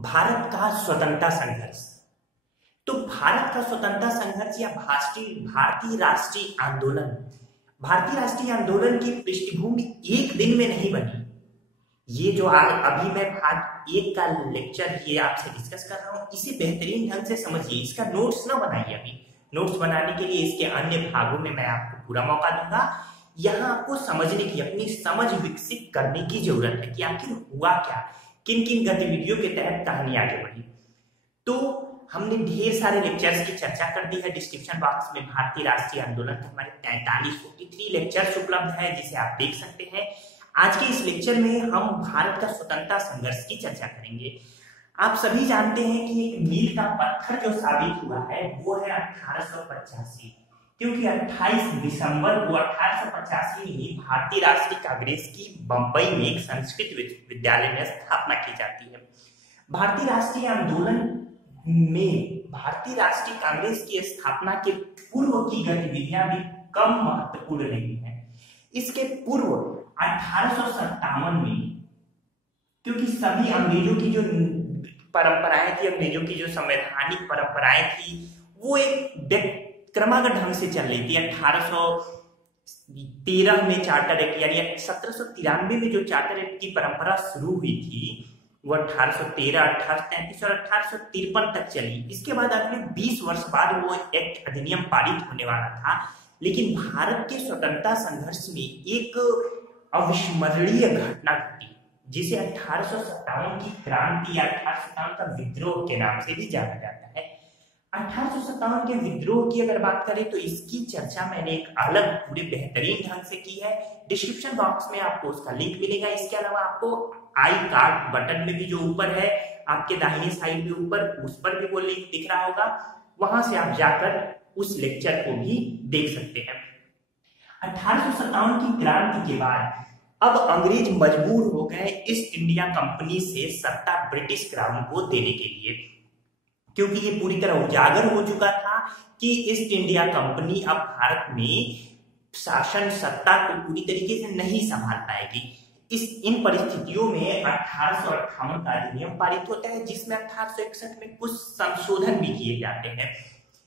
भारत का स्वतंत्रता संघर्ष। तो भारत का स्वतंत्रता संघर्ष या भारतीय राष्ट्रीय आंदोलन की पृष्ठभूमि एक दिन में नहीं बनी। ये जो अभी मैं भाग एक का लेक्चर ये आपसे डिस्कस कर रहा हूँ, इसे बेहतरीन ढंग से समझिए। इसका नोट्स ना बनाइए, अभी नोट्स बनाने के लिए इसके अन्य भागों में मैं आपको पूरा मौका दूंगा। यहाँ आपको समझने की, अपनी समझ विकसित करने की जरूरत है कि आखिर हुआ क्या, किन किन गतिविधियों के तहत कहानी आगे बढ़ी। तो हमने ढेर सारे लेक्चर्स की चर्चा कर दी है। डिस्क्रिप्शन बॉक्स में भारतीय राष्ट्रीय आंदोलन के हमारे 43 लेक्चर्स उपलब्ध है, जिसे आप देख सकते हैं। आज के इस लेक्चर में हम भारत का स्वतंत्रता संघर्ष की चर्चा करेंगे। आप सभी जानते हैं कि एक मील का पत्थर जो साबित हुआ है वो है 1885, क्योंकि 28 दिसंबर को 1885 में ही भारतीय राष्ट्रीय कांग्रेस की बंबई में एक संस्कृत विश्वविद्यालय में स्थापना की जाती है। भारतीय राष्ट्रीय आंदोलन में भारतीय राष्ट्रीय कांग्रेस की स्थापना के पूर्व की गतिविधियां भी कम महत्वपूर्ण नहीं है। इसके पूर्व 1857 में, क्योंकि सभी अंग्रेजों की जो परंपराएं थी, अंग्रेजों की जो संवैधानिक परंपराएं थी, वो एक क्रमागत ढंग से चल रही थी। 1813 में चार्टर एक्ट यानी 1793 में जो चार्टर एक्ट की परंपरा शुरू हुई थी वो 1813, 1833 और 1853 तक चली। इसके बाद अगले 20 वर्ष बाद वो एक्ट अधिनियम पारित होने वाला था। लेकिन भारत के स्वतंत्रता संघर्ष में एक अविस्मरणीय घटना घटी, जिसे 1857 की क्रांति या 1857 का विद्रोह के नाम से भी जाना जाता है। 1857 के विद्रोह की अगर बात करें तो इसकी चर्चा मैंने एक अलग पूरे बेहतरीन ढंग से की है। डिस्क्रिप्शन बॉक्स में आपको उसका लिंक मिलेगा। इसके अलावा आपको आई कार्ड बटन में भी जो ऊपर है आपके दाहिने साइड में ऊपर, उस पर भी वो लिंक दिख रहा होगा, वहां से आप जाकर उस लेक्चर को भी देख सकते हैं। 1857 की क्रांति के बाद अब अंग्रेज मजबूर हो गए ईस्ट इंडिया कंपनी से सत्ता ब्रिटिश क्राउन को देने के लिए, क्योंकि ये पूरी तरह उजागर हो चुका था कि ईस्ट इंडिया कंपनी अब भारत में शासन सत्ता को पूरी तरीके से नहीं संभाल पाएगी। इन परिस्थितियों में 1858 का अधिनियम पारित होता है, जिसमें 1861 में कुछ संशोधन भी किए जाते हैं।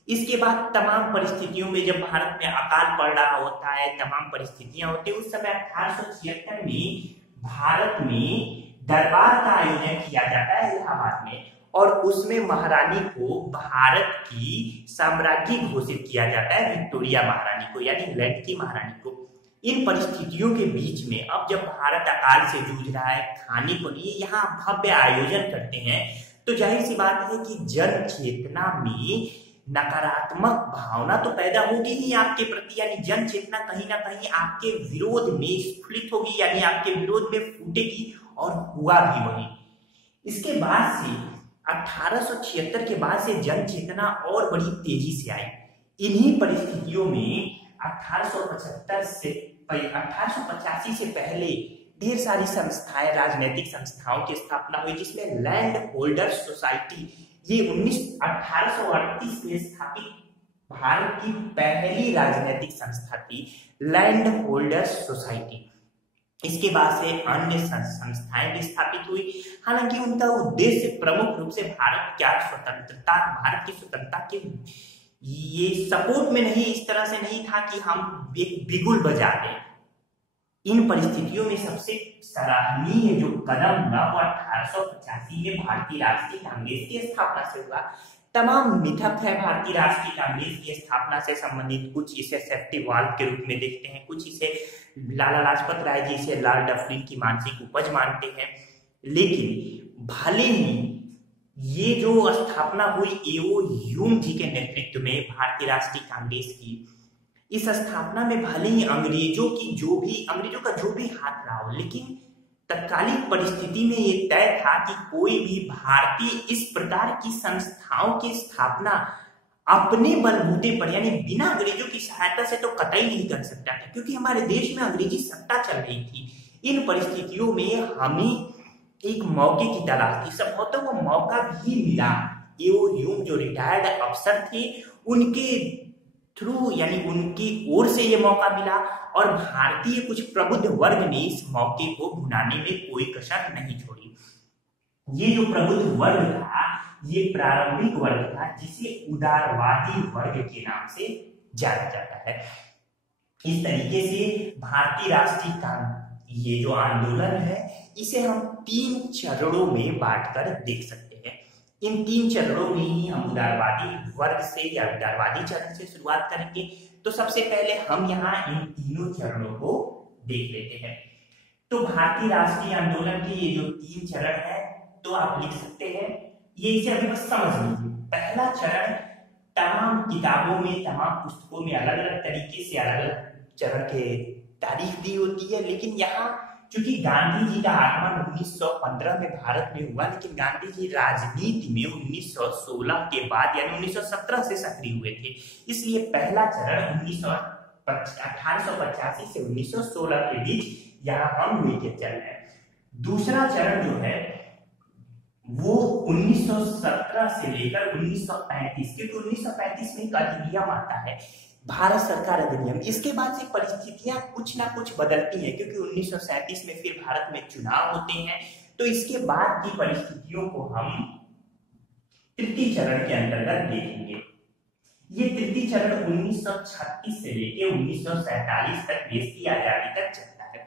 इसके बाद तमाम परिस्थितियों में जब भारत में अकाल पड़ रहा होता है, तमाम परिस्थितियां होती है, उस समय 1876 में भारत में दरबार का आयोजन किया जाता है इलाहाबाद में, और उसमें महारानी को भारत की साम्राज्ञी घोषित किया जाता है, विक्टोरिया महारानी को, यानी इंग्लैंड की महारानी को। इन परिस्थितियों के बीच में अब जब भारत अकाल से जूझ रहा है, खाने को लिए यहाँ भव्य आयोजन करते हैं, तो जाहिर सी बात है कि जन चेतना में नकारात्मक भावना तो पैदा होगी ही आपके प्रति, यानी जन चेतना कहीं ना कहीं आपके विरोध में स्फुलित होगी, यानी आपके विरोध में फूटेगी, और हुआ भी वही। इसके बाद से 1876 के बाद से जन चेतना और बड़ी तेजी से आई। इन्हीं परिस्थितियों में 1885 से पहले ढेर सारी संस्थाएं, राजनीतिक संस्थाओं की स्थापना हुई, जिसमें लैंड होल्डर्स सोसाइटी, ये 1838 में स्थापित भारत की पहली राजनीतिक संस्था थी, लैंड होल्डर्स सोसाइटी। इसके बाद से अन्य संस्थाएं भी स्थापित हुई। हालांकि उनका उद्देश्य प्रमुख रूप से भारत की स्वतंत्रता के ये सपोर्ट में नहीं, इस तरह से नहीं था कि हम एक बिगुल बजा दें। इन परिस्थितियों में सबसे सराहनीय जो कदम हुआ वो 1885 में भारतीय राष्ट्रीय कांग्रेस की स्थापना से हुआ। तमाम मिथक है भारतीय राष्ट्रीय कांग्रेस की स्थापना से संबंधित। कुछ इसे सेफ्टी वाल्व के रूप में देखते हैं, कुछ इसे लाला लाजपत राय जी से लॉर्ड डफरिन की मानसिक उपज मानते हैं। लेकिन भले ही ये जो स्थापना हुई एओ ह्यूम जी के नेतृत्व में भारतीय राष्ट्रीय कांग्रेस की, इस स्थापना में भले ही अंग्रेजों का जो भी हाथ रहा हो, लेकिन तत्कालीन परिस्थिति में ये तय था कि कोई भी भारतीय इस प्रकार की संस्थाओं की स्थापना अपने बलबूते पर, यानी बिना अंग्रेजों की सहायता से तो कतई नहीं कर सकता था, क्योंकि हमारे देश में अंग्रेजी सत्ता चल रही थी। इन परिस्थितियों में हमें एक मौके की तलाश थी। संभवतः वो मौका भी मिला। एओ ह्यूम जो रिटायर्ड अफसर थे, उनके थ्रू, यानी उनकी ओर से ये मौका मिला, और भारतीय कुछ प्रबुद्ध वर्ग ने इस मौके को भुनाने में कोई कसर नहीं छोड़ी। ये जो प्रबुद्ध वर्ग था, ये प्रारंभिक वर्ग था जिसे उदारवादी वर्ग के नाम से जाना जाता है। इस तरीके से भारतीय राष्ट्रीय कांग्रेस, ये जो आंदोलन है, इसे हम 3 चरणों में बांटकर देख सकते हैं। इन 3 चरणों में ही हम उदारवादी वर्ग से या उदारवादी चरण से शुरुआत करेंगे। तो सबसे पहले हम यहाँ इन तीनों चरणों को देख लेते हैं। तो भारतीय राष्ट्रीय आंदोलन के ये जो 3 चरण है, तो आप लिख सकते हैं, ये इसे अभी बस समझ लीजिए। पहला चरण तमाम किताबों में, तमाम पुस्तकों में अलग अलग तरीके से अलग अलग चरण के तारीख दी होती है, लेकिन यहाँ क्योंकि गांधी जी का आगमन 1915 में भारत में हुआ, लेकिन गांधी जी राजनीति में 1916 के बाद यानी 1917 से सक्रिय हुए थे, इसलिए पहला चरण 1885 से 1916 के बीच यहाँ हम लेके चल रहे हैं। दूसरा चरण जो है वो 1917 से लेकर 1935, क्योंकि 1935 में एक अधिनियम आता है, भारत सरकार अधिनियम। इसके बाद से परिस्थितियां कुछ ना कुछ बदलती हैं, क्योंकि 1937 में फिर भारत में चुनाव होते हैं। तो इसके बाद की परिस्थितियों को हम तृतीय चरण के अंतर्गत देखेंगे। ये तृतीय चरण 1936 से लेकर 1947 तक देश की आजादी तक चलता है।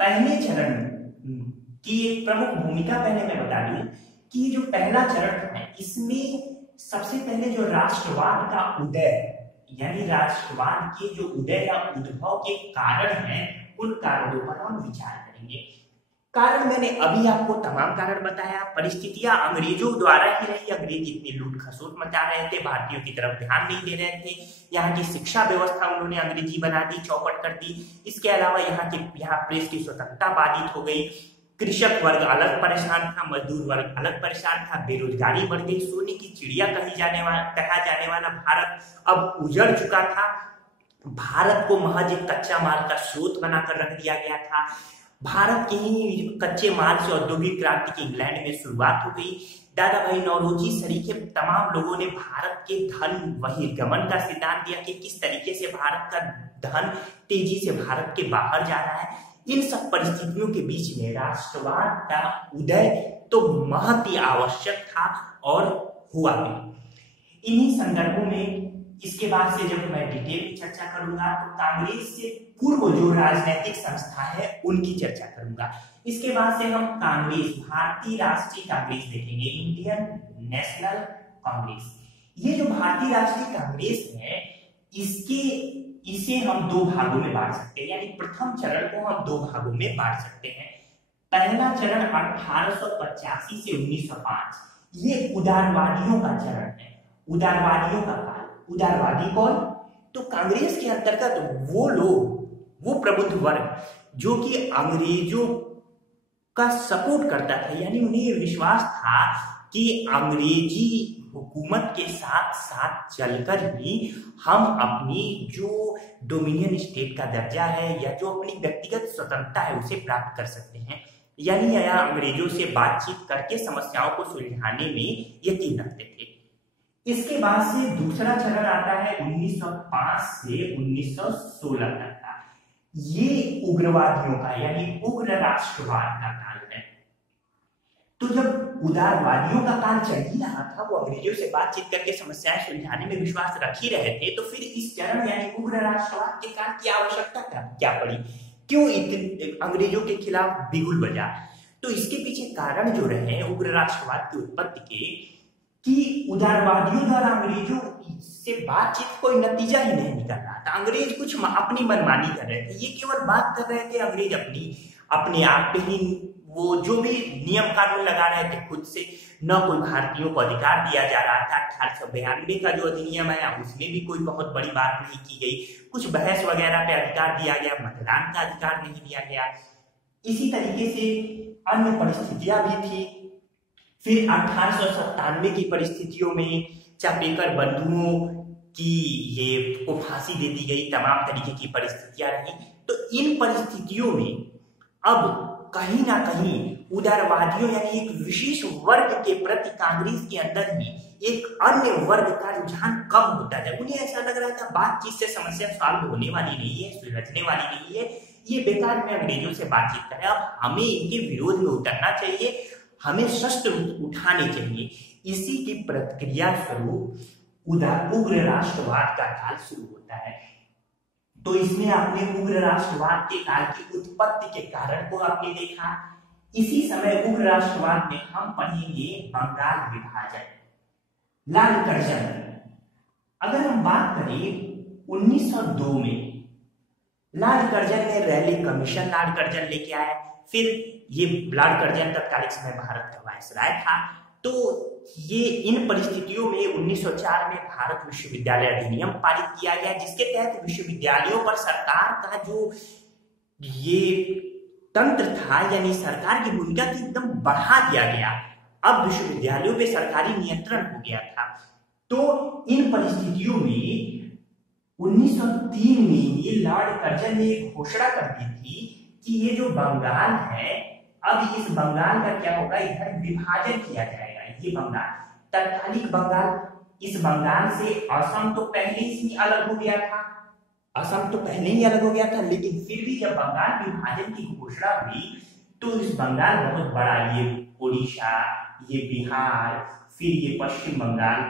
पहले चरण की एक प्रमुख भूमिका पहले मैं बता दूं कि जो पहला चरण है, इसमें सबसे पहले जो राष्ट्रवाद का उदय, यानी राष्ट्रवाद के जो उदय या उद्भव के कारण हैं, उन कारणों पर हम विचार करेंगे। कारण मैंने अभी आपको तमाम कारण बताया। परिस्थितियां अंग्रेजों द्वारा ही रही, अंग्रेज इतनी लूट खसोट मचा रहे थे, भारतीयों की तरफ ध्यान नहीं दे रहे थे। यहाँ की शिक्षा व्यवस्था उन्होंने अंग्रेजी बना दी, चौपट कर दी। इसके अलावा यहाँ प्रेस की स्वतंत्रता बाधित हो गई। कृषक वर्ग अलग परेशान था, मजदूर वर्ग अलग परेशान था, बेरोजगारी बढ़ गई। सोने की चिड़िया कहा जाने वाला भारत अब उजड़ चुका था। भारत को महज एक कच्चा माल का स्रोत बनाकर रख दिया गया था। भारत के ही कच्चे माल से औद्योगिक क्रांति की इंग्लैंड में शुरुआत हो गई। दादा भाई नौरोजी सरीखे तमाम लोगों ने भारत के धन बहिर्गमन का सिद्धांत दिया कि किस तरीके से भारत का धन तेजी से भारत के बाहर जा रहा है। इन सब परिस्थितियों के बीच में राष्ट्रवाद का उदय तो महत ही आवश्यक था और हुआ भी। इन्हीं संदर्भों में इसके बाद से जब मैं डिटेल की चर्चा करूंगा तो कांग्रेस से पूर्व जो राजनीतिक संस्था है उनकी चर्चा करूंगा। इसके बाद से हम कांग्रेस, भारतीय राष्ट्रीय कांग्रेस देखेंगे, इंडियन नेशनल कांग्रेस। ये जो भारतीय राष्ट्रीय कांग्रेस है, इसे हम 2 भागों में बांट सकते हैं, यानी प्रथम चरण को हम 2 भागों में बांट सकते हैं। पहला चरण 1885 से 1905, ये उदारवादियों का चरण है, उदारवादियों का काल। उदारवादी कौन? तो कांग्रेस के अंतर्गत वो लोग, वो प्रबुद्ध वर्ग जो कि अंग्रेजों का सपोर्ट करता था, यानी उन्हें विश्वास था कि अंग्रेजी हुकूमत के साथ साथ चलकर ही हम अपनी जो डोमिनियन स्टेट का दर्जा है या जो अपनी व्यक्तिगत स्वतंत्रता है उसे प्राप्त कर सकते हैं। यानी यह अंग्रेजों से बातचीत करके समस्याओं को सुलझाने में यकीन रखते थे। इसके बाद से दूसरा चरण आता है 1905 से 1916 तक का। ये उग्रवादियों का यानी उग्र राष्ट्रवाद का काल है। तो जब उदारवादियों का काल चल ही रहा था, वो अंग्रेजों से बातचीत करके समस्याएं सुलझाने में विश्वास रख ही रहे थे, तो फिर इस चरण यानी उग्र राष्ट्रवाद के काल की आवश्यकता क्या पड़ी? क्यों इतने अंग्रेजों के खिलाफ बिगुल बजा? तो इसके पीछे कारण जो रहे उग्र राष्ट्रवाद की उत्पत्ति के, कि उदारवादियों द्वारा अंग्रेजों से बातचीत कोई नतीजा ही नहीं निकल रहा था। अंग्रेज कुछ अपनी मनमानी कर रहे थे, ये केवल बात कर रहे थे अंग्रेज अपने आप पे ही, वो जो भी नियम कानून लगा रहे थे खुद से, न कोई भारतीयों को अधिकार दिया जा रहा था। 1892 का जो अधिनियम है उसमें भी कोई बहुत बड़ी बात नहीं की गई, कुछ बहस वगैरह पे अधिकार दिया गया, मतदान का अधिकार नहीं दिया गया। इसी तरीके से अन्य परिस्थितियां भी थी। फिर 1897 की परिस्थितियों में चापेकर बंधुओं की ये को फांसी दे दी गई, तमाम तरीके की परिस्थितियां रही। तो इन परिस्थितियों में अब कहीं ना कहीं उदारवादियों यानी एक विशेष वर्ग के प्रति कांग्रेस के अंदर ही एक अन्य वर्ग का रुझान कम होता है। उन्हें ऐसा लग रहा था बातचीत से समस्या सॉल्व होने वाली नहीं है, सुलझने वाली नहीं है, ये बेकार में अंग्रेजों से बातचीत करें, अब हमें इनके विरोध में उतरना चाहिए, हमें शस्त्र उठाने चाहिए। इसी की प्रतिक्रिया स्वरूप उग्र राष्ट्रवाद का काल शुरू होता है। तो इसमें आपने उग्र राष्ट्रवाद के काल की उत्पत्ति के कारण को आपने देखा। इसी समय उग्र राष्ट्रवाद में हम पढ़ेंगे बंगाल विभाजन, लॉर्ड कर्जन। अगर हम बात करें 1902 में लॉर्ड कर्जन ने रैली कमीशन लॉर्ड कर्जन लेके आया। फिर ये लॉर्ड कर्जन तत्कालीन समय भारत का वायसराय था। तो ये इन परिस्थितियों में 1904 में भारत विश्वविद्यालय अधिनियम पारित किया गया, जिसके तहत विश्वविद्यालयों पर सरकार का जो ये तंत्र था, यानी सरकार की भूमिका की एकदम बढ़ा दिया गया। अब विश्वविद्यालयों पे सरकारी नियंत्रण हो गया था। तो इन परिस्थितियों में 1903 में ये लॉर्ड कर्जन ने एक घोषणा कर दी थी कि ये जो बंगाल है, अब इस बंगाल का क्या होगा, इधर विभाजन किया जाएगा। ये बंगाल तत्कालिक बंगाल, इस बंगाल से असम तो पहले ही अलग हो गया था, लेकिन फिर भी जब बंगाल विभाजन की घोषणा हुई तो इस बंगाल बहुत बड़ा, ये उड़ीसा, ये बिहार, फिर ये पश्चिम बंगाल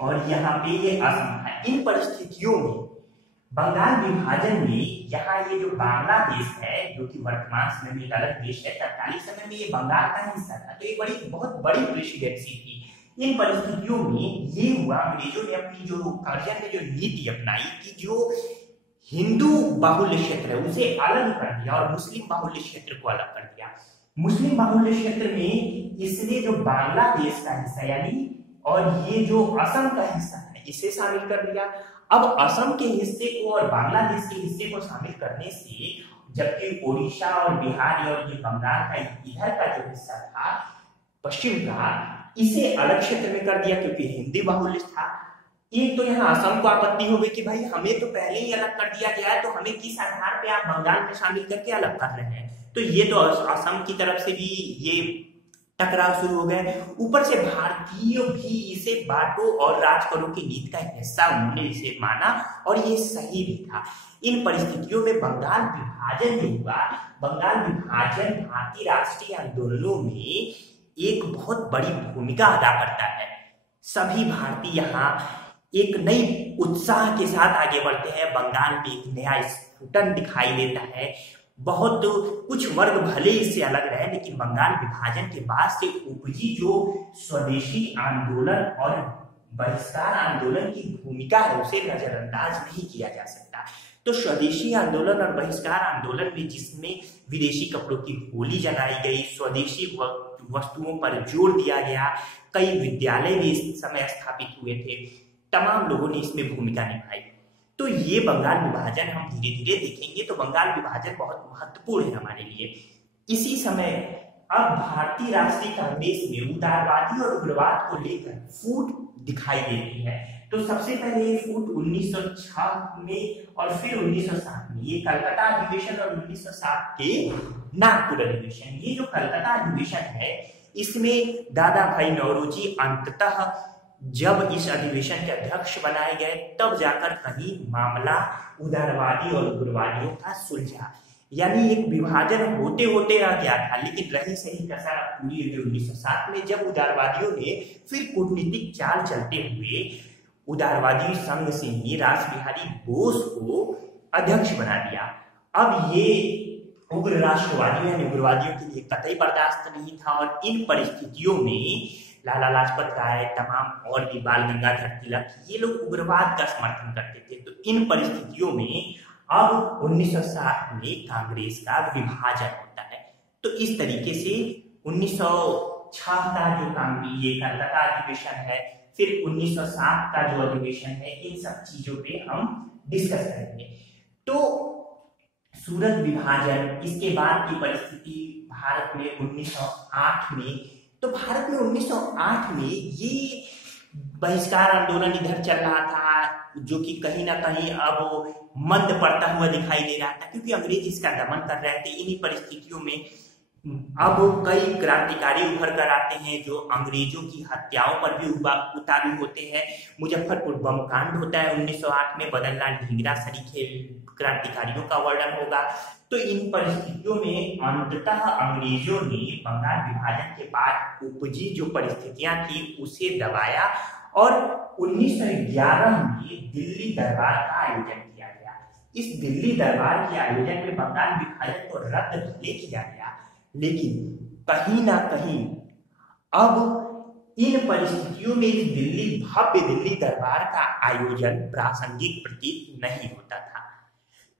और यहाँ पे ये असम है। इन परिस्थितियों में बंगाल विभाजन में यहाँ ये जो बांग्लादेश है, जो कि वर्तमान समय में एक अलग देश है, तत्कालीन समय में ये बंगाल का हिस्सा था। तो ये बहुत बड़ी प्रेसिडेंसी थी। इन परिस्थितियों में ये हुआ, अंग्रेजों ने अपनी जो कर्जन ने जो नीति अपनाई कि जो हिंदू बाहुल्य क्षेत्र है उसे अलग कर दिया और मुस्लिम बाहुल्य क्षेत्र को अलग कर दिया। मुस्लिम बाहुल्य क्षेत्र में इसने जो बांग्लादेश का हिस्सा यानी और ये जो असम का हिस्सा है इसे शामिल कर दिया। अब असम के हिस्से को और बांग्लादेश के हिस्से को शामिल करने से, जबकि उड़ीसा और बिहार और ये बंगाल का इधर का जो हिस्सा था पश्चिम का, इसे अलग क्षेत्र में कर दिया क्योंकि हिंदी बाहुल्य था। एक तो यहाँ असम को आपत्ति हो गई कि भाई हमें तो पहले ही अलग कर दिया गया है, तो हमें किस आधार पे आप बंगाल में शामिल करके अलग कर रहे हैं। तो ये तो असम की तरफ से भी ये टकराव शुरू हो गए। ऊपर से भारतीय भी इसे बांटो और राज करो की नीति का हिस्सा उन्होंने इसे माना और ये सही भी था। इन परिस्थितियों में बंगाल विभाजन जो हुआ, बंगाल विभाजन भारतीय राष्ट्रीय आंदोलनों में एक बहुत बड़ी भूमिका अदा करता है। सभी भारतीय यहाँ एक नई उत्साह के साथ आगे बढ़ते हैं। बंगाल में एक नया स्फुटन दिखाई देता है। बहुत कुछ वर्ग भले इससे अलग रहे, लेकिन बंगाल विभाजन के बाद से उपजी जो स्वदेशी आंदोलन और बहिष्कार आंदोलन की भूमिका है उसे नजरअंदाज नहीं किया जा सकता। तो स्वदेशी आंदोलन और बहिष्कार आंदोलन में जिसमें विदेशी कपड़ों की होली जलाई गई, स्वदेशी वस्तुओं पर जोर दिया गया, कई विद्यालय भी इस समय स्थापित हुए थे, तमाम लोगों ने इसमें भूमिका निभाई। तो ये बंगाल विभाजन हम धीरे धीरे देखेंगे। तो बंगाल विभाजन बहुत महत्वपूर्ण है हमारे लिए। इसी समय अब भारतीय राष्ट्रीय कांग्रेस में उदारवादी और उग्रवाद को लेकर फूट दिखाई देती है। तो सबसे पहले ये फूट 1906 में और फिर 1907 में, ये कलकत्ता अधिवेशन और 1907 के नागपुर अधिवेशन। ये जो कलकत्ता अधिवेशन है इसमें दादा भाई नौरोजी अंततः जब इस अधिवेशन के अध्यक्ष बनाए गए तब जाकर कहीं मामला उदारवादी और उग्रवादियों का सुलझा। यानी एक विभाजन होते होते रह गया था, लेकिन रही सही कसर पूरी हुई 1907 में, जब उदारवादियों ने फिर कूटनीतिक चाल चलते हुए उदारवादी संघ से ही रास बिहारी बोस को अध्यक्ष बना दिया। अब ये उग्र राष्ट्रवादियों यानी उग्रवादियों के लिए कतई बर्दाश्त नहीं था और इन परिस्थितियों में लाला लाजपत राय, तमाम और भी बाल गंगाधर तिलक, ये लोग उग्रवाद का समर्थन करते थे। तो इन परिस्थितियों में अब 1907 में कांग्रेस का विभाजन होता है। तो इस तरीके से 1906 का जो ये कलकत्ता अधिवेशन है, फिर 1907 का जो अधिवेशन है, इन सब चीजों पे हम डिस्कस करेंगे। तो सूरत विभाजन, इसके बाद की परिस्थिति भारत में 1908 में, तो भारत में 1908 में ये बहिष्कार आंदोलन इधर चल रहा था जो कि कहीं ना कहीं अब मंद पड़ता हुआ दिखाई दे रहा था, क्योंकि अंग्रेज इसका दमन कर रहे थे। इन्हीं परिस्थितियों में अब कई क्रांतिकारी उभर कर आते हैं जो अंग्रेजों की हत्याओं पर भी उतारू होते हैं। मुजफ्फरपुर बम कांड होता है 1908 में, मदन लाल ढींगरा सरीखे क्रांतिकारियों का वर्णन होगा। तो इन परिस्थितियों में अंततः अंग्रेजों ने बंगाल विभाजन के बाद उपजी जो परिस्थितियां थी उसे दबाया और 1911 में दिल्ली दरबार का आयोजन किया गया। इस दिल्ली दरबार के आयोजन में बंगाल विभाजन को रद्द भले किया गया, लेकिन कहीं ना कहीं अब इन परिस्थितियों में इस भव्य दिल्ली दरबार का आयोजन प्रासंगिक प्रतीत नहीं होता था।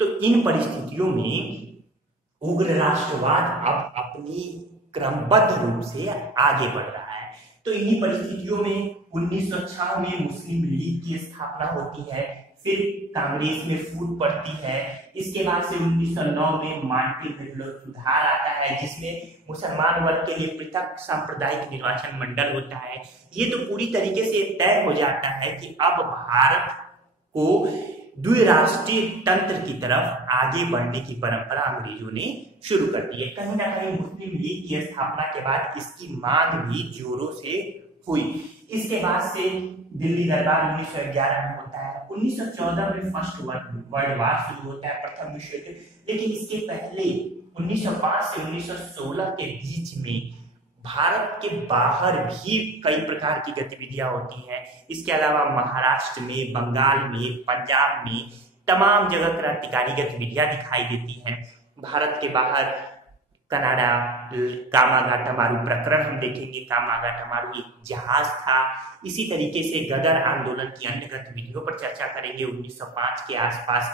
तो इन परिस्थितियों में उग्र राष्ट्रवाद अब अपनी क्रमबद्ध रूप से आगे बढ़ रहा है। तो इन्हीं परिस्थितियों में 1906 में मुस्लिम लीग की स्थापना होती है, फिर कांग्रेस में फूट पड़ती है। इसके बाद से 1909 में मांटेगुलर सुधार आता है जिसमें मुसलमान वर्ग के लिए पृथक सांप्रदायिक निर्वाचन मंडल होता है। ये तो पूरी तरीके से तय हो जाता है कि अब भारत को द्विराष्ट्रीय तंत्र की तरफ आगे बढ़ने की परंपरा अंग्रेजों ने शुरू कर दी है। कहीं ना कहीं मुस्लिम लीग की स्थापना के बाद इसकी मांग भी जोरों से हुई। इसके बाद से दिल्ली दरबार 1911 में होता है। 1914 में फर्स्ट वर्ल्ड वार शुरू होता है, प्रथम विश्व युद्ध। लेकिन इसके पहले 1905 से 1916 के बीच में भारत के बाहर भी कई प्रकार की गतिविधियां होती हैं। इसके अलावा महाराष्ट्र में, बंगाल में, पंजाब में तमाम जगह क्रांतिकारी गतिविधियां दिखाई देती हैं। भारत के बाहर कनाडा कामागाटामारू प्रकरण हम देखेंगे। कामागाटामारू एक जहाज था। इसी तरीके से गदर आंदोलन की अन्य गतिविधियों पर चर्चा करेंगे। 1905 के आसपास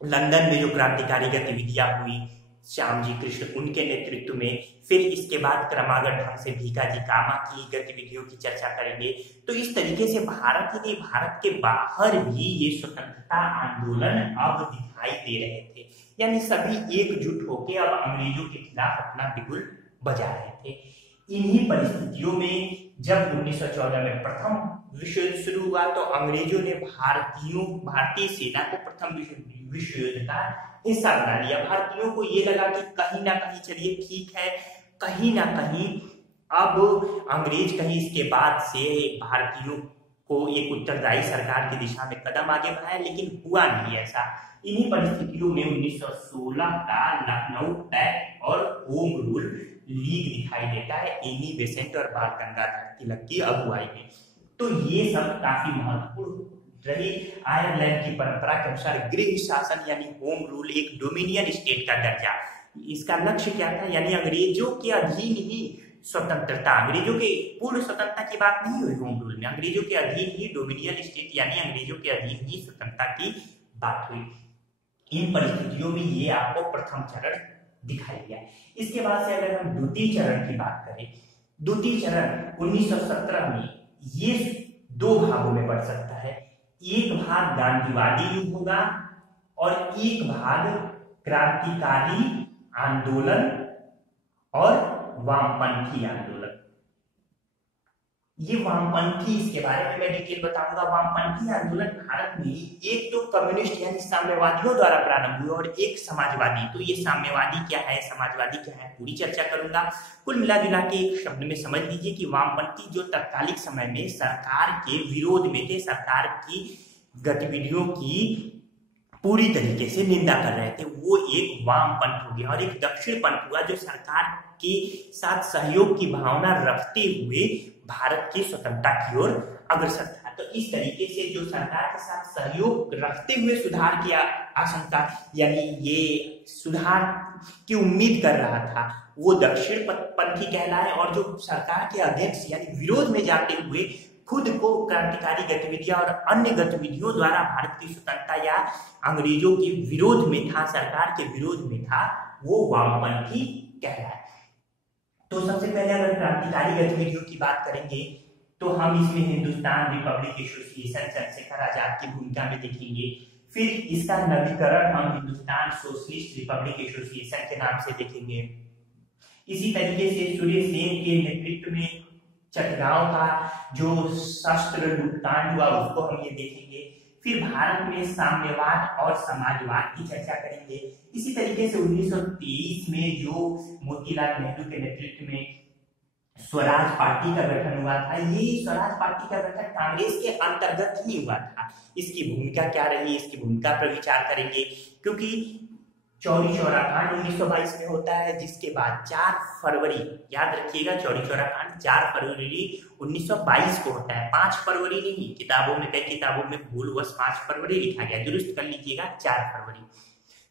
लंदन में जो क्रांतिकारी गतिविधियां हुई श्यामजी कृष्ण उनके नेतृत्व में। फिर इसके बाद क्रमागत ढंग से भीकाजी कामा की गतिविधियों की चर्चा करेंगे। तो इस तरीके से भारत ही नहीं, भारत के बाहर भी ये स्वतंत्रता आंदोलन अब दिखाई दे रहे थे। यानी सभी एकजुट होकर अब अंग्रेजों के खिलाफ अपना बिगुल बजा रहे थे। इन्हीं परिस्थितियों में जब 1914 में प्रथम विश्व युद्ध शुरू हुआ तो अंग्रेजों ने भारतीय सेना को प्रथम विश्व युद्ध का हिस्सा बना लिया। भारतीयों को ये लगा कि कहीं ना कहीं चलिए ठीक है, कहीं ना कहीं अब अंग्रेज कहीं इसके बाद से भारतीयों को एक उत्तरदायी सरकार की दिशा में कदम आगे बढ़ाया, लेकिन हुआ नहीं ऐसा। इन्हीं परिस्थितियों में 1916 का लखनऊ पैक्ट और होम रूल लीग दिखाई देता है एनी बेसेंट और बाल गंगाधर तिलक की अगुवाई में। तो ये सब काफी महत्वपूर्ण रही। आयरलैंड की परंपरा के अनुसार गृह शासन यानी होम रूल एक डोमिनियन स्टेट का दर्जा, इसका लक्ष्य क्या था? यानी अंग्रेजों के अधीन ही स्वतंत्रता, अंग्रेजों के पूर्ण स्वतंत्रता की बात नहीं हुई होम रूल में, अंग्रेजों के अधीन ही डोमिनियन स्टेट यानी अंग्रेजों के अधीन ही स्वतंत्रता की बात हुई। इन परिस्थितियों में ये आपको प्रथम चरण दिखाई दिया। इसके बाद से अगर हम द्वितीय चरण की बात करें, द्वितीय चरण 1917 में ये दो भागों में बढ़ सकता है। एक भाग गांधीवादी युग होगा और एक भाग क्रांतिकारी आंदोलन और वामपंथी आंदोलन। ये वामपंथी, इसके बारे में मैं डिटेल बताऊंगा। वामपंथी आंदोलन भारत में एक तो कम्युनिस्ट यानी साम्यवादियों द्वारा प्रारंभ हुआ और एक समाजवादी। तो ये साम्यवादी क्या है, समाजवादी क्या है, पूरी चर्चा करूंगा। कुल मिला जुला के एक शब्द में समझ लीजिए कि वामपंथी जो तत्कालिक समय में सरकार के विरोध में थे, सरकार की गतिविधियों की पूरी तरीके से निंदा कर रहे थे, वो एक वामपंथ हो गया। और एक दक्षिण पंथ हुआ जो सरकार के साथ सहयोग की भावना रखते हुए भारत की स्वतंत्रता की ओर अग्रसर था। तो इस तरीके से जो सरकार के साथ सहयोग रखते हुए सुधार की आशंका यानी ये सुधार की उम्मीद कर रहा था, वो दक्षिण पंथी कहलाए। और जो सरकार के अगेंस्ट यानी विरोध में जाते हुए खुद को क्रांतिकारी गतिविधियां और अन्य गतिविधियों द्वारा भारत की स्वतंत्रता या अंग्रेजों के विरोध में था, सरकार के विरोध में था, वो वामपंथी कहलाए। तो सबसे पहले अगर क्रांतिकारी गतिविधियों की बात करेंगे तो हम इसमें हिंदुस्तान रिपब्लिक एसोसिएशन चंद्रशेखर आजाद की भूमिका में देखेंगे। फिर इसका नवीकरण हम हिंदुस्तान सोशलिस्ट रिपब्लिक एसोसिएशन के नाम से देखेंगे। इसी तरीके से सूर्य सेन के नेतृत्व में चटगांव का जो शस्त्र लूटकांड हुआ उसको हम ये देखेंगे। फिर भारत में साम्यवाद और समाजवाद की चर्चा करेंगे। इसी तरीके से 1923 में जो मोतीलाल नेहरू के नेतृत्व में स्वराज पार्टी का गठन हुआ था, ये स्वराज पार्टी का गठन कांग्रेस के अंतर्गत ही हुआ था। इसकी भूमिका क्या रही, इसकी भूमिका पर विचार करेंगे, क्योंकि चौरी चौरा कांड 1922 में होता है, जिसके बाद 4 फरवरी, याद रखिएगा चौरी चौरा कांड 4 फरवरी 1922 को होता है, 5 फरवरी नहीं। किताबों में, कई किताबों में भूलवश 5 फरवरी लिखा गया, दुरुस्त कर लीजिएगा 4 फरवरी।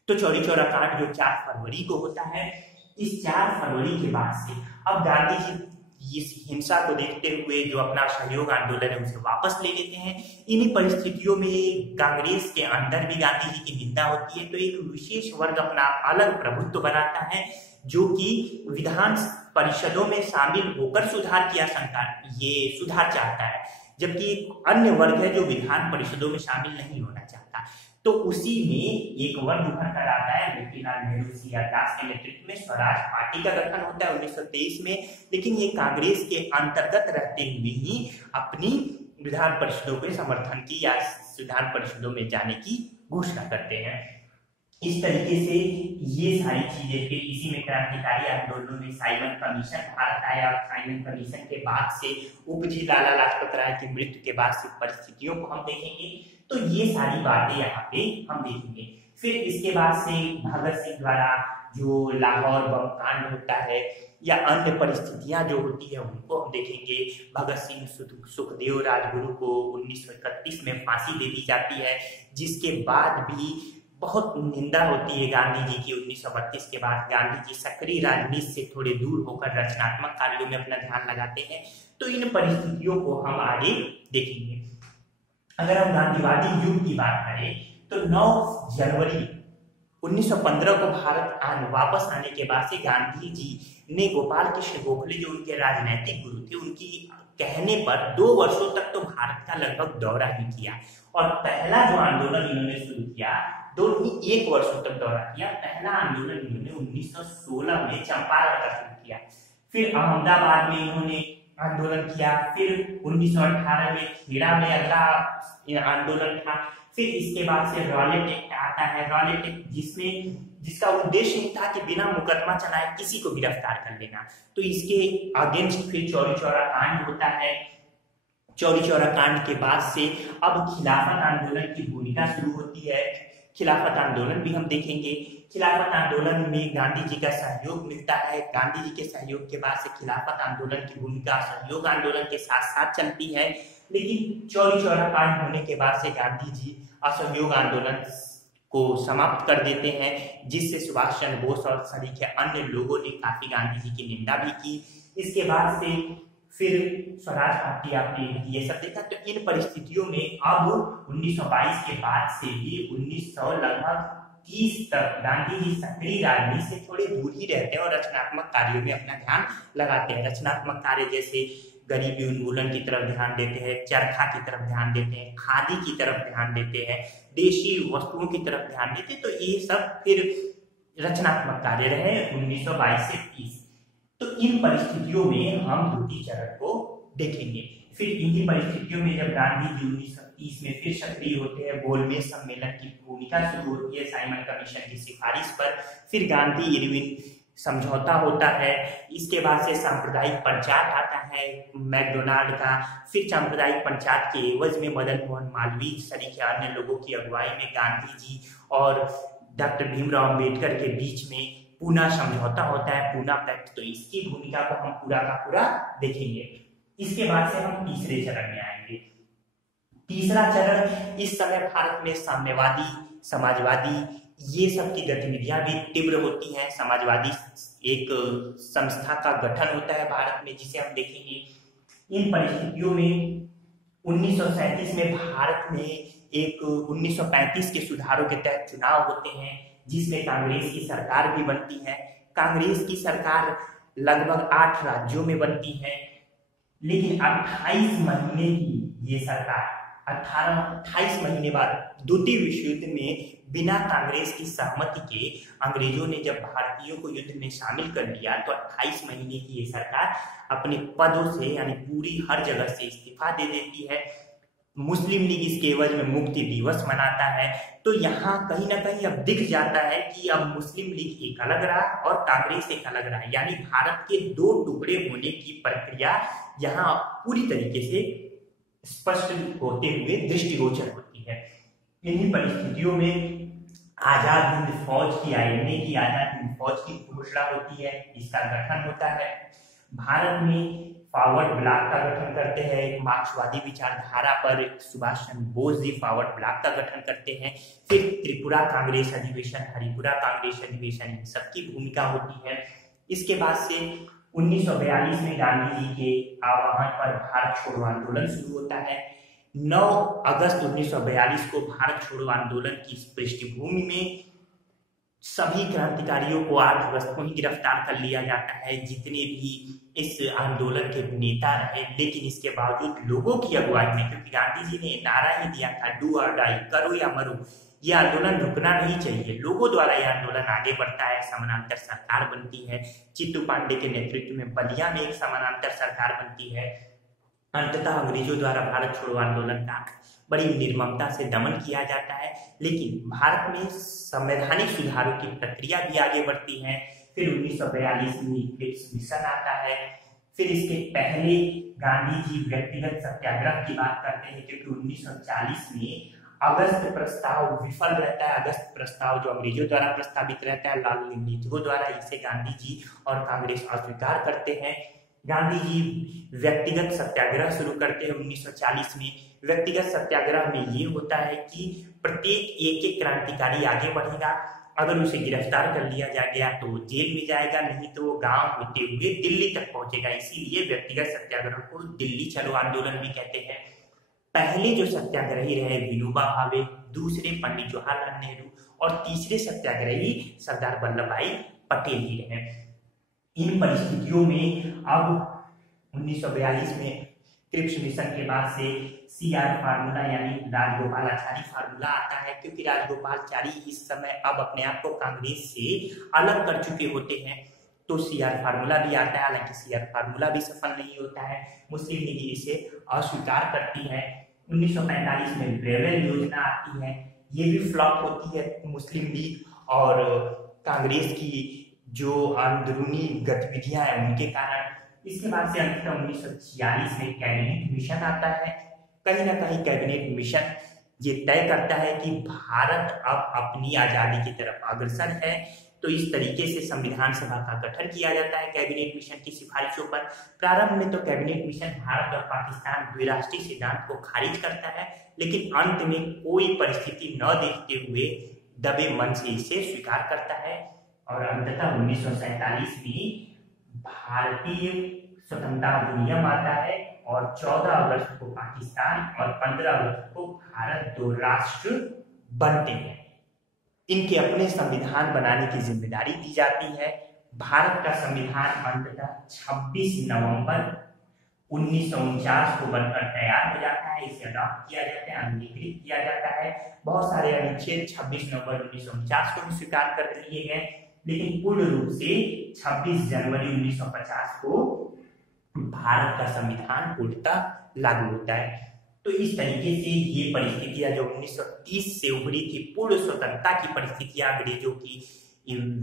तो चौरी चौरा कांड जो 4 फरवरी को होता है, इस 4 फरवरी के बाद से अब गांधी जी इस हिंसा को देखते हुए जो अपना सहयोग आंदोलन है उसे वापस ले लेते हैं। इन्हीं परिस्थितियों में कांग्रेस के अंदर भी गांधी जी की निंदा होती है, तो एक विशेष वर्ग अपना अलग प्रभुत्व बनाता है, जो कि विधान परिषदों में शामिल होकर सुधार चाहता है, जबकि एक अन्य वर्ग है जो विधान परिषदों में शामिल नहीं होना चाहता। तो उसी में एक वर्ग उभर कर आता है। मोतीलाल नेहरू सी आर दास के नेतृत्व में स्वराज पार्टी का गठन होता है 1923 में, लेकिन ये कांग्रेस के अंतर्गत रहते हुए ही अपनी विधान परिषदों के समर्थन की या विधान परिषदों में जाने की घोषणा करते हैं। इस तरीके से ये सारी चीजें, फिर इसी में क्रांतिकारी आंदोलनों में साइमन कमीशन भारत आया, और साइमन कमीशन के बाद से उपजी लाला लाजपत राय की मृत्यु के बाद से परिस्थितियों को हम देखेंगे। तो ये सारी बातें यहाँ पे हम देखेंगे। फिर इसके बाद से भगत सिंह द्वारा जो लाहौर बम कांड होता है या अन्य परिस्थितियां जो होती है उनको हम देखेंगे। भगत सिंह सुखदेव राजगुरु को 1931 में फांसी दे दी जाती है, जिसके बाद भी बहुत निंदा होती है गांधी जी की। 1932 के बाद गांधी जी सक्रिय राजनीति से थोड़े दूर होकर रचनात्मक कार्यों में अपना ध्यान लगाते हैं। तो इन परिस्थितियों को हम आगे देखेंगे। अगर हम गांधीवादी युग की बात करें तो 9 जनवरी 1915 को भारत वापस आने के बाद से गांधी जी ने गोपाल कृष्ण गोखले, जो उनके राजनैतिक गुरु थे, उनकी कहने पर 2 वर्षों तक तो भारत का लगभग दौरा ही किया। और पहला जो आंदोलन इन्होंने शुरू किया, 1 वर्षों तक दौरा किया। पहला आंदोलन इन्होंने 1916 में चंपारण का शुरू किया। फिर अहमदाबाद में इन्होंने आंदोलन किया। फिर 1918 में खेड़ा में अगला आंदोलन था। फिर इसके बाद से रॉलेट एक्ट आता है। रॉलेट एक्ट जिसका उद्देश्य ही था कि बिना मुकदमा चलाए किसी को गिरफ्तार कर लेना। तो इसके अगेंस्ट फिर चौरी चौरा कांड होता है। चौरी चौरा कांड के बाद से अब खिलाफत आंदोलन की भूमिका शुरू होती है। खिलाफत आंदोलन भी हम देखेंगे। खिलाफत आंदोलन में गांधी जी का सहयोग मिलता है। गांधी जी के सहयोग के बाद से खिलाफत आंदोलन की भूमिका सहयोग आंदोलन के साथ साथ चलती है। लेकिन चौरी चौरा कांड होने के बाद से गांधी जी असहयोग आंदोलन को समाप्त कर देते हैं, जिससे सुभाष चंद्र बोस और सरीखे अन्य लोगों ने काफी गांधी जी की निंदा भी की। इसके बाद से फिर स्वराज पार्टी आपने ये सब देखा। तो इन परिस्थितियों में अब 1922 के बाद से भी 1900 लगभग 30 तक गांधी जी सक्रिय राजनीति से थोड़े दूर ही रहते हैं और रचनात्मक कार्यों में अपना ध्यान लगाते हैं। रचनात्मक कार्य जैसे गरीबी उन्मूलन की तरफ ध्यान देते हैं, चरखा की तरफ ध्यान देते हैं, खादी की तरफ ध्यान देते हैं, देशी वस्तुओं की तरफ ध्यान देते हैं। तो ये सब फिर रचनात्मक कार्य रहे 1922 से 30। तो इन परिस्थितियों में हम द्वितीय चरण को देखेंगे। फिर इन्हीं परिस्थितियों में जब गांधी जी 1930 में फिर सक्रिय होते हैं, गोलमेज सम्मेलन की भूमिका शुरू होती है साइमन कमीशन की सिफारिश पर। फिर गांधी इरविन समझौता होता है। इसके बाद से सांप्रदायिक पंचायत आता है मैकडोनाल्ड का। फिर सांप्रदायिक पंचायत के एवज में मदन मोहन मालवीय सरीखे अन्य लोगों की अगुवाई में गांधी जी और डॉक्टर भीमराव अम्बेडकर के बीच में पूना समझौता होता है, पूना पैक्ट। तो इसकी भूमिका को हम पूरा का पूरा देखेंगे। इसके बाद से हम तीसरे चरण में आएंगे। तीसरा चरण, इस समय भारत में साम्यवादी, समाजवादी ये सब की गतिविधियां भी तीव्र होती हैं। समाजवादी एक संस्था का गठन होता है भारत में, जिसे हम देखेंगे। इन परिस्थितियों में 1937 में भारत में एक 1935 के सुधारों के तहत चुनाव होते हैं, जिसमें कांग्रेस की सरकार भी बनती है। कांग्रेस की सरकार लगभग 8 राज्यों में बनती है, लेकिन 28 महीने की ये सरकार 28 महीने बाद द्वितीय विश्व युद्ध में बिना कांग्रेस की सहमति के अंग्रेजों ने जब भारतीयों को युद्ध में शामिल कर लिया, तो 28 महीने की ये सरकार अपने पदों से यानी पूरी हर जगह से इस्तीफा दे देती है। मुस्लिम लीग इसके एवज में मुक्ति दिवस मनाता है। तो यहाँ कहीं ना कहीं अब दिख जाता है कि अब मुस्लिम लीग एक अलग रहा और कांग्रेस एक अलग रहा, यानी भारत के दो टुकड़े होने की प्रक्रिया यहाँ पूरी तरीके से स्पष्ट होते हुए दृष्टिगोचर होती है। इन्हीं परिस्थितियों में आजाद हिंद फौज की आईएनए की आजाद हिंद फौज की घोषणा होती है, इसका गठन होता है। भारत में फॉरवर्ड ब्लॉक का गठन करते हैं, एक मार्क्सवादी विचारधारा पर सुभाष चंद्र बोस जी फॉरवर्ड ब्लॉक का गठन करते हैं। फिर त्रिपुरा कांग्रेस अधिवेशन, हरिपुरा कांग्रेस अधिवेशन, इन सबकी भूमिका होती है। इसके बाद से 1942 में गांधी जी के आह्वान पर भारत छोड़ो आंदोलन शुरू होता है। 9 अगस्त 1942 को भारत छोड़ो आंदोलन की पृष्ठभूमि में सभी क्रांतिकारियों को 8 अगस्त को ही गिरफ्तार कर लिया जाता है, जितने भी इस आंदोलन के नेता रहे। लेकिन इसके बावजूद लोगों की अगुवाई में, क्योंकि गांधी जी ने नारा ही दिया था डू और डाई, करो या मरो, ये आंदोलन रुकना नहीं चाहिए, लोगों द्वारा यह आंदोलन आगे बढ़ता है। समानांतर सरकार बनती है, चित्तू पांडे के नेतृत्व में बलिया में एक समानांतर सरकार बनती है। अंततः अंग्रेजों द्वारा भारत छोड़ो आंदोलन का बड़ी निर्ममता से दमन किया जाता है। लेकिन भारत में संवैधानिक सुधारों की प्रक्रिया भी आगे बढ़ती है। फिर 1942 में क्रिप्स मिशन आता है। फिर इसके पहले गांधी जी व्यक्तिगत सत्याग्रह की बात करते हैं, क्योंकि 1940 में अगस्त प्रस्ताव विफल रहता है। अगस्त प्रस्ताव जो अंग्रेजों द्वारा प्रस्तावित रहता है लाल नीतियों द्वारा, इसे गांधी जी और कांग्रेस अस्वीकार करते हैं। गांधी जी व्यक्तिगत सत्याग्रह शुरू करते हैं 1940 में। व्यक्तिगत सत्याग्रह में ये होता है कि प्रत्येक एक एक क्रांतिकारी आगे बढ़ेगा, अगर उसे गिरफ्तार कर लिया जा गया तो जेल में जाएगा, नहीं तो वो गांव होते हुए दिल्ली तक पहुंचेगा। इसीलिए व्यक्तिगत सत्याग्रह को दिल्ली चलो आंदोलन भी कहते हैं। पहले जो सत्याग्रही रहे विनोबा भावे, दूसरे पंडित जवाहरलाल नेहरू और तीसरे सत्याग्रही सरदार वल्लभ भाई पटेल ही रहे। इन परिस्थितियों में अब 1942 में क्रिप्स मिशन के बाद से CR फार्मूला यानी राजगोपालाचारी फार्मूला आता है, क्योंकि राजगोपालाचारी इस समय अब अपने आप को कांग्रेस से अलग कर चुके होते हैं। तो CR फार्मूला भी आता है, हालांकि CR फार्मूला भी सफल नहीं होता है, मुस्लिम लीग इसे अस्वीकार करती है। 1945 में ब्रेवेल योजना आती है, ये भी फ्लॉप होती है। मुस्लिम लीग और कांग्रेस की जो अंदरूनी गतिविधियां हैं उनके कारण। इसके बाद से अंततः 1946 में कैबिनेट मिशन आता है। कहीं ना कहीं कैबिनेट मिशन ये तय करता है कि भारत अब अपनी आजादी की तरफ अग्रसर है। तो इस तरीके से संविधान सभा का गठन किया जाता है कैबिनेट मिशन की सिफारिशों पर। प्रारंभ में तो कैबिनेट मिशन भारत और पाकिस्तान द्विराष्ट्रीय सिद्धांत को खारिज करता है, लेकिन अंत में कोई परिस्थिति न देखते हुए दबे मन से इसे स्वीकार करता है। और अंततः 1947 में भारतीय स्वतंत्रता अधिनियम आता है और 14 अगस्त को पाकिस्तान और 15 अगस्त को भारत दो राष्ट्र बनते हैं। इनके अपने संविधान बनाने की जिम्मेदारी दी जाती है। भारत का संविधान अंततः 26 नवंबर 1949 को बनकर तैयार हो जाता है। इसे अडॉप्ट किया जाता है, अंगीकृत किया जाता है। बहुत सारे अनुच्छेद 26 नवंबर 1949 को भी स्वीकार कर लिए गए, लेकिन पूर्ण रूप से 26 जनवरी 1950 को भारत का संविधान पूर्णतः लागू होता है। तो इस तरीके से ये परिस्थितियां जो 1930 से उभरी थी, पूर्ण स्वतंत्रता की परिस्थितियां अंग्रेजों की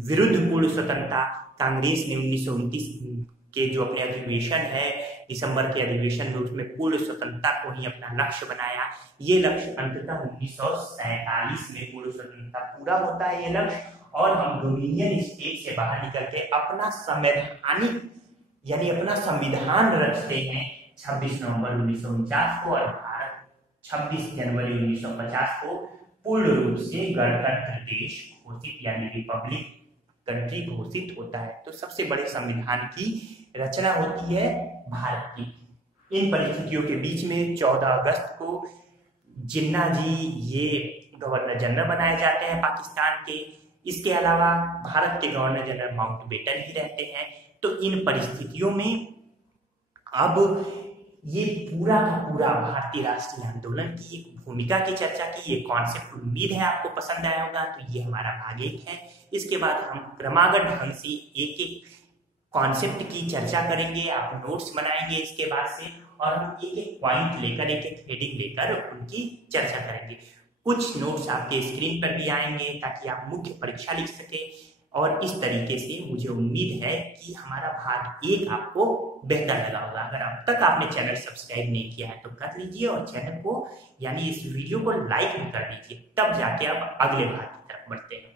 विरुद्ध पूर्ण स्वतंत्रता, कांग्रेस ने 1929 के जो अपने अधिवेशन है दिसंबर के अधिवेशन में उसमें पूर्ण स्वतंत्रता को ही अपना लक्ष्य बनाया। ये लक्ष्य अंततः 1947 में पूर्ण स्वतंत्रता पूरा होता है ये लक्ष्य, और हम डोमिनियन स्टेट से बाहर निकल के अपना संवैधानिक यानी अपना संविधान रचते हैं 26 नवंबर 1949 को, और भारत 26 जनवरी 1950 को पूर्ण रूप से गणतंत्र देश घोषित यानी रिपब्लिक कंट्री घोषित होता है। तो सबसे बड़े संविधान की रचना होती है भारत की। इन परिस्थितियों के बीच में 14 अगस्त को जिन्ना जी ये गवर्नर जनरल बनाए जाते हैं पाकिस्तान के। इसके अलावा भारत के गवर्नर जनरल माउंटबेटन ही रहते हैं। तो इन परिस्थितियों में अब ये पूरा का पूरा भारतीय राष्ट्रीय आंदोलन की एक भूमिका की चर्चा की, ये कॉन्सेप्ट उम्मीद है आपको पसंद आया होगा। तो ये हमारा भाग 1 है। इसके बाद हम क्रमागत ढंग से एक एक कॉन्सेप्ट की चर्चा करेंगे, आप नोट्स बनाएंगे इसके बाद से, और हम एक एक पॉइंट लेकर, एक एक हेडिंग लेकर उनकी चर्चा करेंगे। कुछ नोट्स आपके स्क्रीन पर भी आएंगे ताकि आप मुख्य परीक्षा लिख सके। और इस तरीके से मुझे उम्मीद है कि हमारा भाग 1 आपको बेहतर लगा होगा। अगर अब तक आपने चैनल सब्सक्राइब नहीं किया है तो कर लीजिए और चैनल को यानी इस वीडियो को लाइक भी कर दीजिए, तब जाके आप अगले भाग की तरफ बढ़ते हैं।